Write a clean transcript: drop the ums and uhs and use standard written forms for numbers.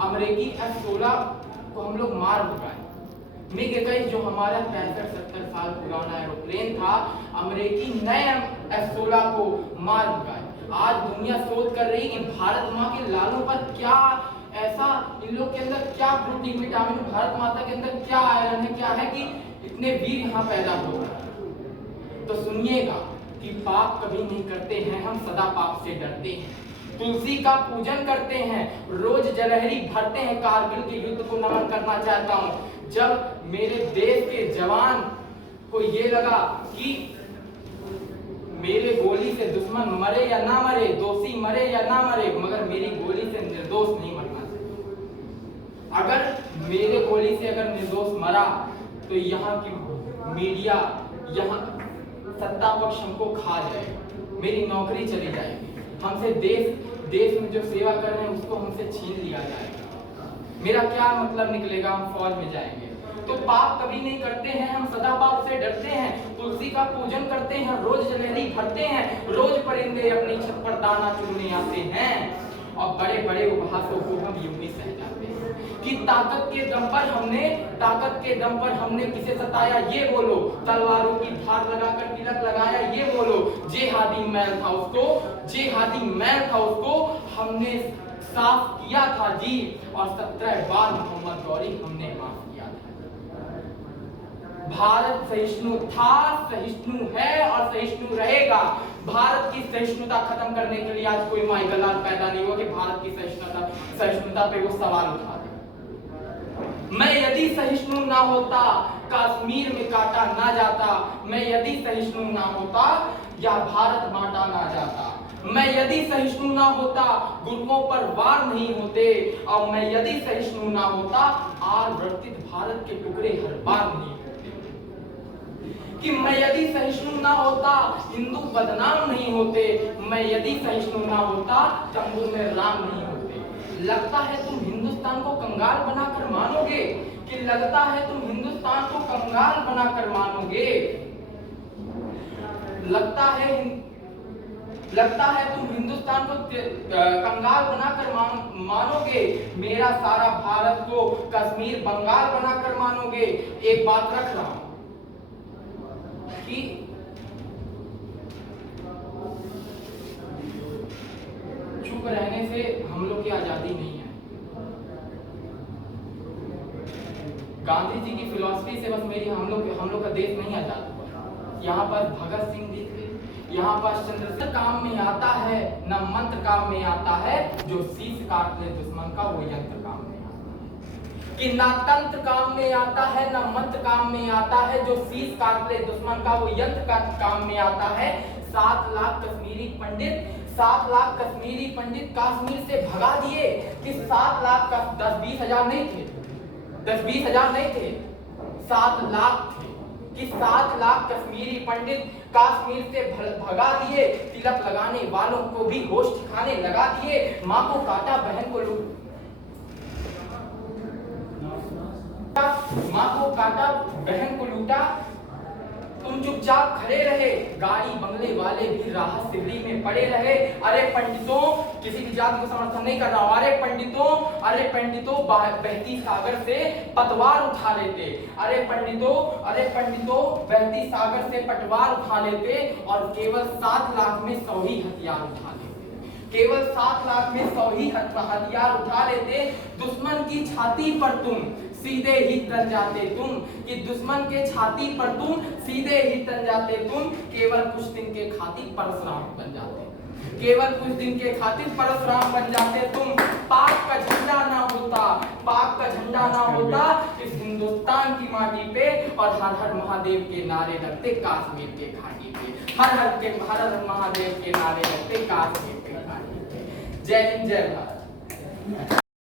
अमेरिकी F-16 को हम लोग मार भगाए। MiG-21 जो हमारा 65-70 साल पुराना एरोप्लेन था, अमेरिकी नए F-16 को मार भगाए। आज दुनिया शोध कर रही है कि भारत माँ के लालों पर क्या ऐसा, इन लोग के अंदर क्या प्रोटीन विटामिन, भारत माता के अंदर क्या आयरन है, क्या है कि इतने वीर यहाँ पैदा हो रहे। तो सुनिएगा कि पाप कभी नहीं करते हैं, हम सदा पाप से डरते हैं। तुलसी का पूजन करते हैं, रोज जलहरी भरते हैं। कारगिल के युद्ध को नमन करना चाहता हूं, जब मेरे देश के जवान को ये लगा कि मेरे गोली से दुश्मन मरे या ना मरे, दोषी मरे या ना मरे, मगर मेरी गोली से निर्दोष नहीं मरना चाहिए। अगर मेरे गोली से अगर निर्दोष मरा तो यहाँ की मीडिया, यहाँ सत्ता पक्ष हमको खा जाएगा, मेरी नौकरी चली जाएगी, हमसे देश में जो सेवा कर रहे हैं उसको हमसे छीन लिया जाएगा, मेरा क्या मतलब निकलेगा, हम फौज में जाएंगे। तो पाप कभी नहीं करते हैं, हम सदा पाप से डरते हैं। तुलसी का पूजन करते हैं, रोज जलेहरी भरते हैं, रोज परिंदे अपनी छत पर दाना चुनने आते हैं, और बड़े बड़े उपहासों को हम यूं ही सह जाते हैं कि ताकत के दम पर हमने किसे सताया, ये बोलो। तलवारों की धार लगाकर तिलक लगाया, ये बोलो। जेहादी मैल था उसको हमने साफ किया था जी, और 17 बार मोहम्मद गौरी हमने माफ किया था। भारत सहिष्णु था, सहिष्णु है और सहिष्णु रहेगा। भारत की सहिष्णुता खत्म करने के लिए आज कोई माइकल लाल पैदा नहीं हुआ कि भारत की सहिष्णुता पे वो सवाल उठा दे। मैं यदि सहिष्णु ना होता, कश्मीर में काटा ना जाता। मैं यदि सहिष्णु ना होता, या भारत बांटा ना जाता। मैं यदि सहिष्णु ना होता, गुरुओं पर वार नहीं होते। और मैं यदि सहिष्णु ना होता, आवर्तित भारत के टुकड़े हर बार नहीं होते। कि मैं यदि सहिष्णु ना होता, हिंदू बदनाम नहीं होते। मैं यदि सहिष्णु ना होता, तंबू में राम नहीं होते। लगता है तुम हिंदुस्तान को कंगाल बनाकर मानोगे, कि लगता है तुम हिंदुस्तान को कंगाल बनाकर मानोगे। लगता है तुम हिंदुस्तान को कंगाल बनाकर मानोगे। मेरा सारा भारत को कश्मीर बंगाल बनाकर मानोगे। एक बात रख रहा हूं कि चुप रहने से हम लोग की आजादी नहीं है। गांधी जी की फिलॉसफी से बस हम लोग का देश नहीं आजाद हुआ। यहाँ पर भगत सिंह जी थे, यहाँ पर चंद्रशेखर काम में आता है, न मंत्र काम में आता है। जो शीश काट ले दुश्मन का, वो यंत्र काम में आता है। कि ना तंत्र काम में आता है, न मंत्र काम में आता है। जो शीश काट ले दुश्मन का, वो यंत्र का काम में आता है। 7 लाख कश्मीरी पंडित कश्मीर से भगा दिए। कि 7 लाख का 10-20 हजार नहीं थे, 10-20 हजार नहीं थे, 7 लाख थे। कि 7 लाख कश्मीरी पंडित कश्मीर से भगा दिए। तिलक लगाने वालों को भी होश ठिकाने लगा दिए। माँ को काटा, बहन को लूटा। तुम चुपचाप खड़े रहे, गाड़ी बंगले वाले भी राहत शिविर में पड़े रहे। अरे पंडितों, किसी भी जाति को समर्थन नहीं कर रहा हूं। अरे पंडितों बहती सागर से पतवार उठा लेते। अरे पंडितों बहती सागर से पतवार उठा लेते, और केवल 7 लाख में 100 ही हथियार उठा लेते। केवल 7 लाख में 100 ही हथियार उठा लेते। दुश्मन की छाती पर तुम सीधे ही तन जाते तुम। कि दुश्मन के छाती पर तुम सीधे ही तन जाते तुम। केवल कुछ दिन के खातिर परशुराम बन जाते। केवल कुछ दिन के खातिर परशुराम बन जाते तुम। पाक का झंडा ना होता इस हिंदुस्तान की माटी पे, और हर हर महादेव के नारे लगते कश्मीर के घाटी पे। हर हर महादेव के नारे लगते कश्मीर के घाटी पे। जय हिंद, जय भारत।